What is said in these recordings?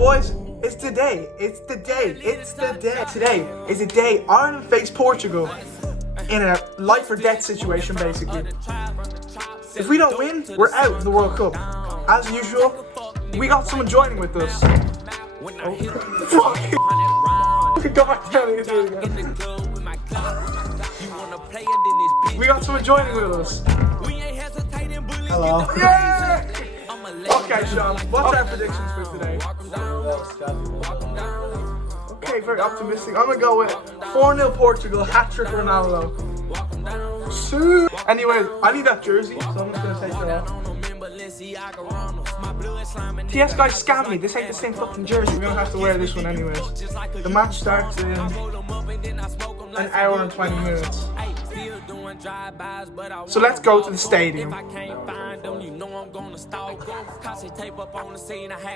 boys, it's the day. It's the day. It's the day. Today is the day Ireland face Portugal in a life or death situation, basically. If we don't win, we're out of the World Cup. As usual, we got someone joining with us. Oh, fuck. Go back down and do it again. We got someone joining with us. Hello. Yeah! Okay, Sean, what's our predictions for today? Okay, very optimistic. I'm gonna go with 4-0 Portugal, hat-trick Ronaldo. Anyways, I need that jersey, so I'm just gonna take it off. TS guys scam me, this ain't the same fucking jersey. We're gonna have to wear this one anyways. The match starts in an hour and 20 minutes. So let's go to the stadium. I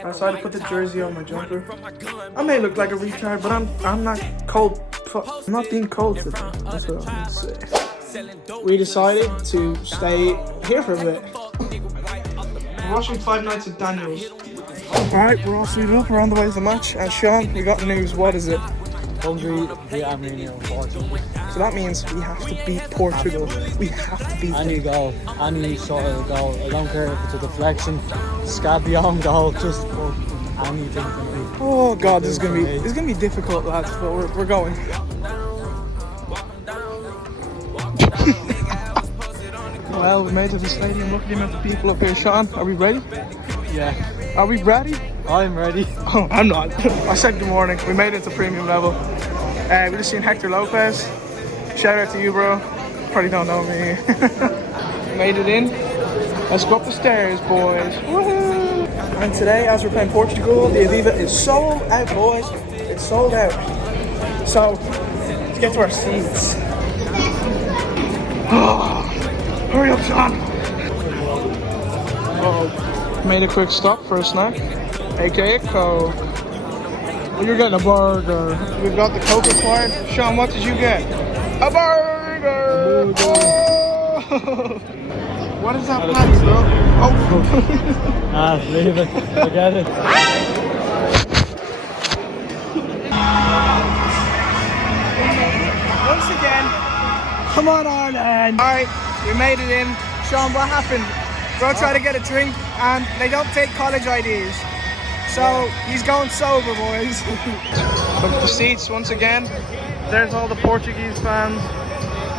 decided to put the jersey on my jumper. I may look like a retard, but I'm not cold. I'm not being cold today. That's what I'm gonna say. We decided to stay here for a bit. We're watching 5 Nights at Daniel's. Alright, we're all suited up. We're on the way to the match. And Sean, we got news. What is it? Hungary beat Armenia, unfortunately. So that means we have to beat Portugal. We have to beat them. Any goal, any sort of goal. I don't care if it's a deflection, scab beyond goal, just anything. Oh god, this is gonna be difficult, lads, but we're going. Well, we made it to the stadium. Look at the amount of people up here. Sean, are we ready? Yeah. Are we ready? I'm ready. Oh, I'm not. I said good morning. We made it to premium level. We just seen Hector Lopez. Shout out to you, bro. Probably don't know me. Made it in. Let's go up the stairs, boys. Woohoo! And today, as we're playing Portugal, the Aviva is sold out, boys. It's sold out. So, let's get to our seats. Hurry up, Sean. Oh, made a quick stop for a snack. aka Coke. You're getting a burger. We've got the Coke required. Sean, what did you get? A burger! Oh! What is that patty, bro? Oh! Leave it. Forget it. Once again, come on, Ireland! Alright, we made it in. Sean, what happened? Bro tried to get a drink and they don't take college IDs. So he's going sober, boys. Look at the seats once again. There's all the Portuguese fans.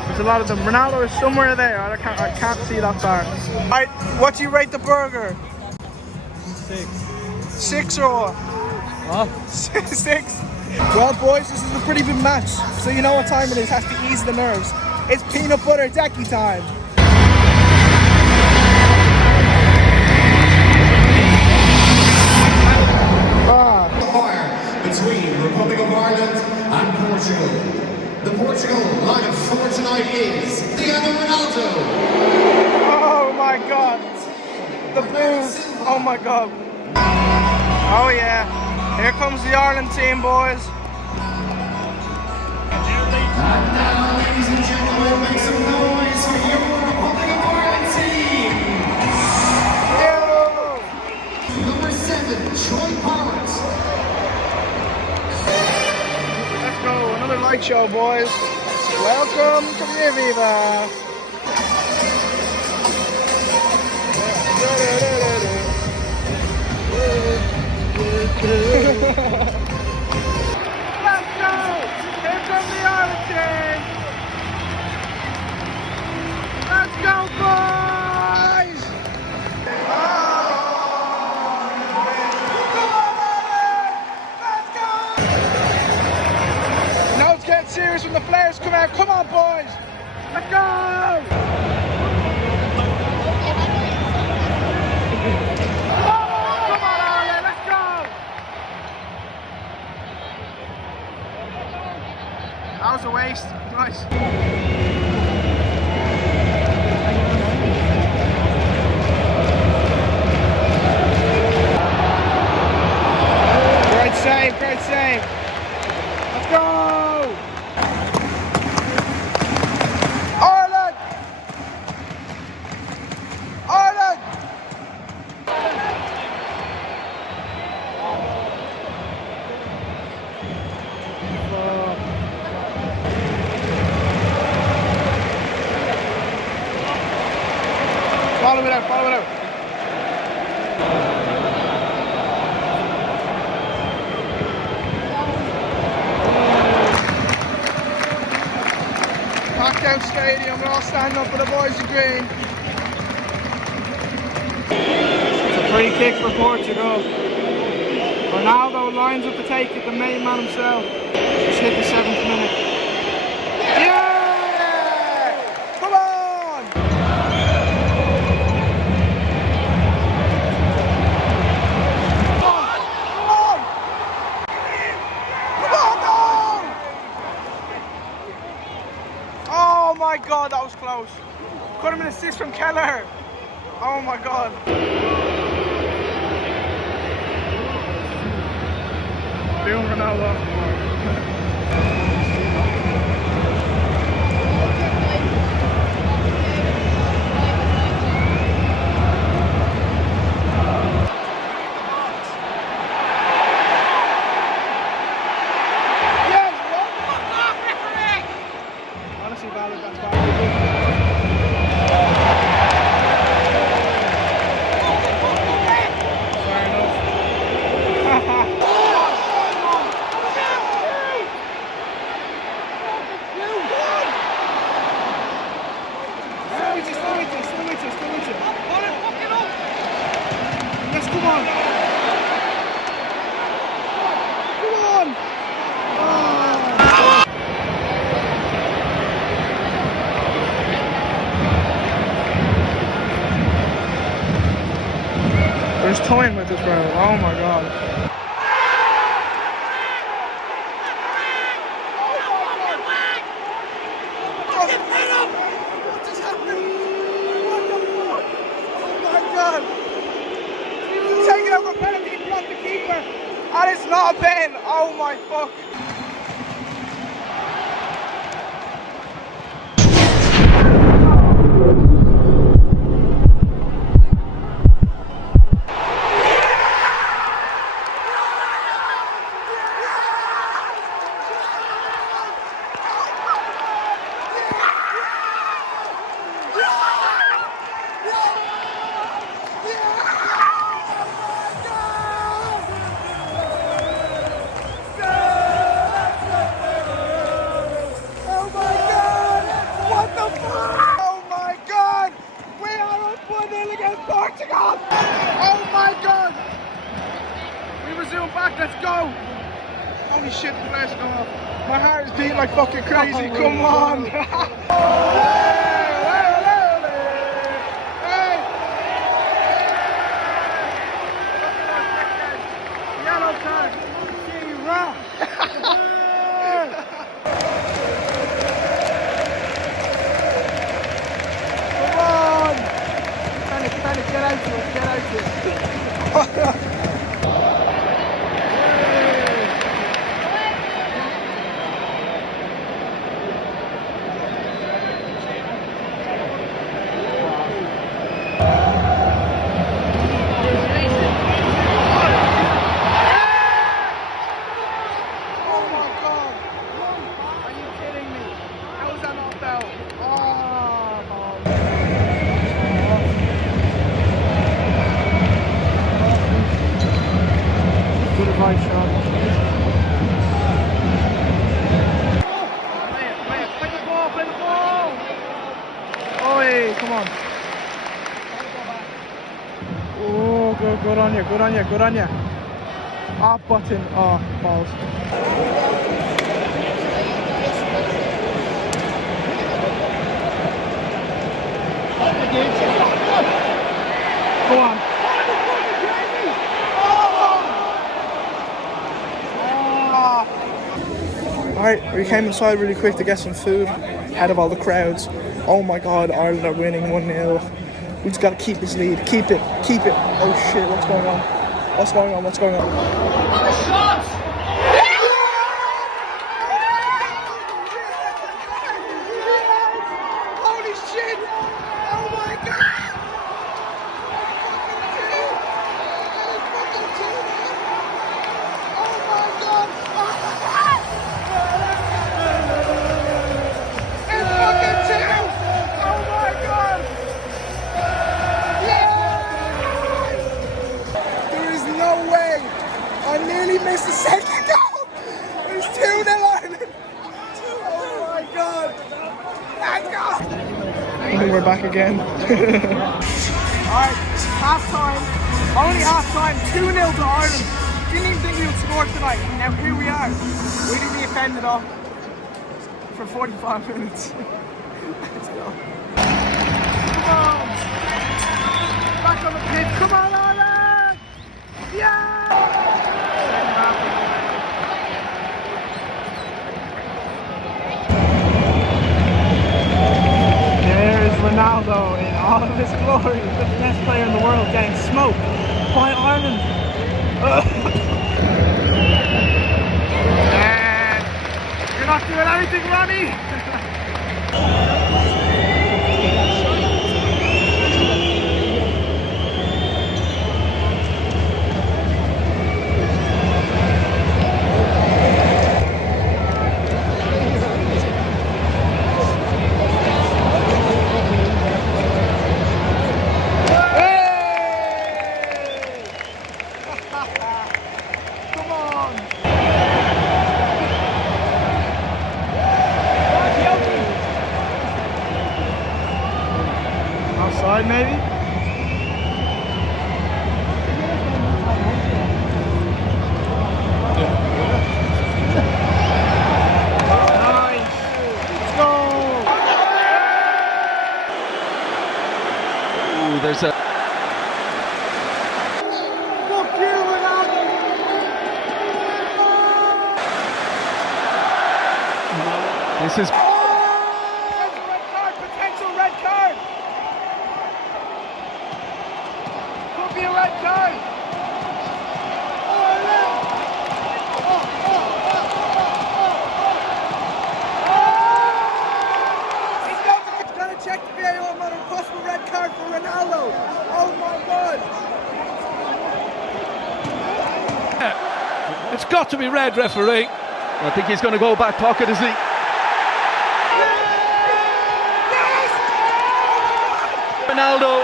There's a lot of them. Ronaldo is somewhere there. I can't see that far. Alright, what do you rate the burger? 6. 6 or what? What? 6. Well, boys, this is a pretty big match. So you know what time it is. Has to ease the nerves. It's peanut butter decky time. Between Republic of Ireland and Portugal. The Portugal line of score tonight is Ronaldo. Oh my god. The Blues. Oh my god. Oh yeah. Here comes the Ireland team, boys. And now, ladies and gentlemen, make some noise for your Republic of Ireland team. Yo. Number 7, TROY PARROTT. Another light show, boys. Welcome to the Aviva. Let's go! Here comes the Ireland team. Let's go, boys! Get serious when the flares come out. Come on, boys. Let's go. Come on, Ireland. Let's go. That was a waste. Nice. Great save. Great save. Let's go. stadium. We're all standing up for the boys in green. It's a free kick for Portugal. Ronaldo lines up to take it, the main man himself. Just hit the 7th minute. Yeah! Come on! Oh my god, that was close. Could have been an assist from Keller. Oh my god. Doing Ronaldo. Honestly, valid, that's valid. Yes, come on. Come on. Oh. There's time with this round. Oh my god. What just happened? What the fuck? Oh my god. Take it over a penalty, block the keeper. And it's not a pen. Oh my fuck. Portugal! Oh my god! We resume back, let's go! Holy shit, the players go off. My heart is beating like fucking crazy, come on! Yellow card! Get out to it, get out to it. Oh my god. Are you kidding me? How is that not foul? Good advice, Sean. Play the ball, play the ball! Oh, hey, come on. Oh, good on you, good on you, good on you. Ah, button, oh, balls. Go on. Alright, we came inside really quick to get some food ahead of all the crowds. Oh my god, Ireland are winning 1-0. We just gotta keep this lead. Keep it, keep it. Oh shit, what's going on? What's going on? What's going on? Holy shit! Oh my god! Oh my god! It's fucking 2! Oh my god! Yes! There is no way! I nearly missed the second goal! It's 2-0 Ireland! Oh my god! Thank god! we're back again. Alright, half time. Only half time, 2-0 to Ireland. Didn't even think we would score tonight. Now here we are. We didn't be offended off for 45 minutes. Let's go. Come on! Back on the pitch. Come on, Ireland! Yeah! There's Ronaldo in all of his glory, the best player in the world, getting smoked by Ireland. And you're not doing anything, Ronnie. Outside, maybe? Nice! Let's go! Ooh, there's a... Fuck you, Ronaldo! This is... Potential red card! Could be a red card! He's gonna check the VAR on a possible red card for Ronaldo! Oh my god! It's got to be red, referee. I think he's going to go back pocket, is he? Ronaldo.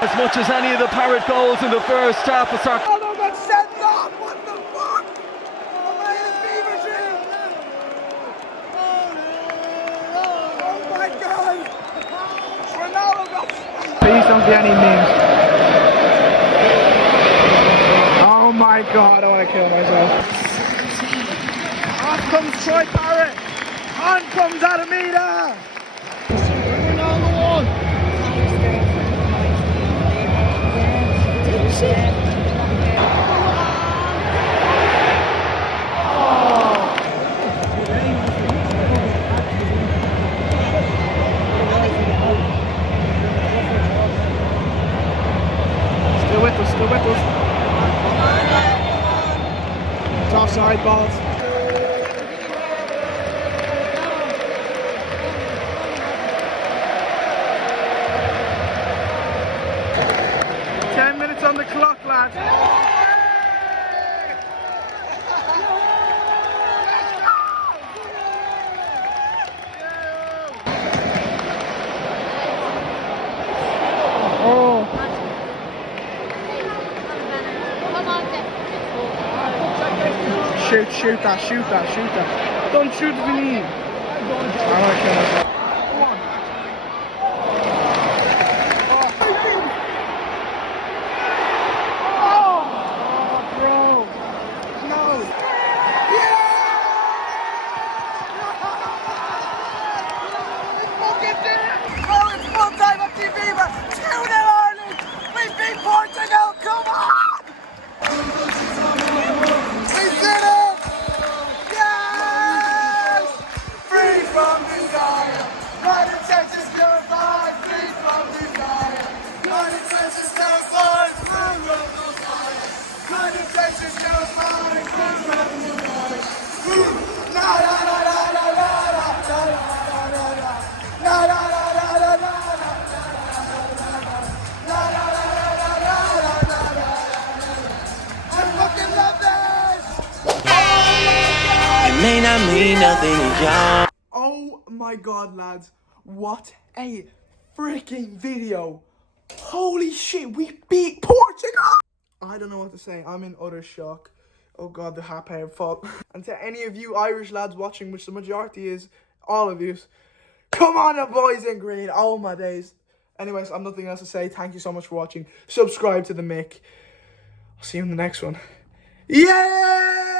As much as any of the Parrott goals in the first half of soccer. Ronaldo got sent off! What the fuck? Oh my god! Ronaldo got... Please don't be any memes. Oh my god, I want to kill myself. On comes Troy Parrott! On comes Aviva! Still with us, still with us. It's offside, balls. On the clock, lad. Oh. Shoot that. Don't shoot the knee. I want to kill myself. Aviva, 2-0 Ireland! We beat Portugal, come on! We did it! Yes! Free from desire, United Texas purified, free from desire, United Texas purified, free from desire, United Texas purified, free from desire. Na na na na na na na na na na na. May not mean nothing to y'all. Oh my god, lads, what a freaking video. Holy shit, we beat Portugal! I don't know what to say, I'm in utter shock. Oh God, the hat pair fault. And to any of you Irish lads watching, which the majority is, all of you, come on the boys in green. Oh my days. Anyways, I've nothing else to say. Thank you so much for watching. Subscribe to the Mick. I'll see you in the next one. Yeah!